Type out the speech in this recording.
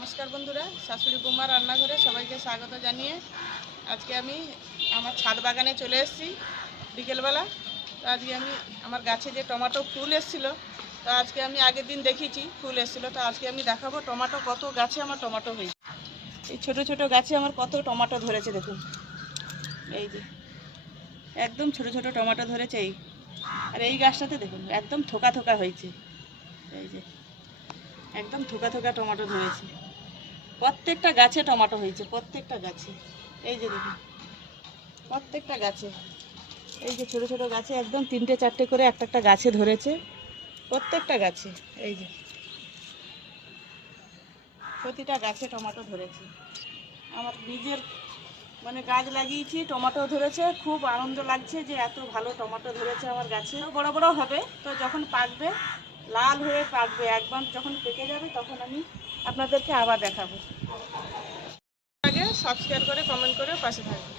নমস্কার বন্ধুরা, শাশুড়ি বৌমা রান্নাঘরে সবাইকে স্বাগত জানিয়ে আজকে আমি আমার ছাদ বাগানে চলে এসেছি বিকেলবেলা। তো আজকে আমি আমার গাছে যে টমেটো ফুল এসেছিলো, তো আজকে আমি আগের দিন দেখিয়েছি ফুল এসেছিলো, তো আজকে আমি দেখাবো টমেটো কত গাছে আমার টমেটো হয়েছে। এই ছোট ছোট গাছে আমার কত টমেটো ধরেছে দেখুন, এই যে একদম ছোট ছোট টমেটো ধরেছে এই। আর এই গাছটাতে দেখুন একদম থোকা থোকা হয়েছে, এই যে একদম থোকা থোকা টমেটো ধরেছে। প্রত্যেকটা গাছে টমেটো হয়েছে, প্রত্যেকটা গাছে। এই যে দেখুন প্রত্যেকটা গাছে, এই যে ছোট ছোট গাছে একদম তিনটে চারটে করে একটা একটা গাছে ধরেছে, প্রত্যেকটা গাছে। এই যে প্রতিটা গাছে টমেটো ধরেছে। আমার নিজের গাছ লাগিয়েছি, টমেটো ধরেছে, খুব আনন্দ লাগছে যে এত ভালো টমেটো ধরেছে আমার গাছে। বড় বড় হবে, তো যখন পাকবে লাল হয়ে পাকবে, একবার যখন পেকে যাবে তখন আমি আপনাদেরকে আবার দেখাবো। আগে সাবস্ক্রাইব করে কমেন্ট করে পাশে থাকবে।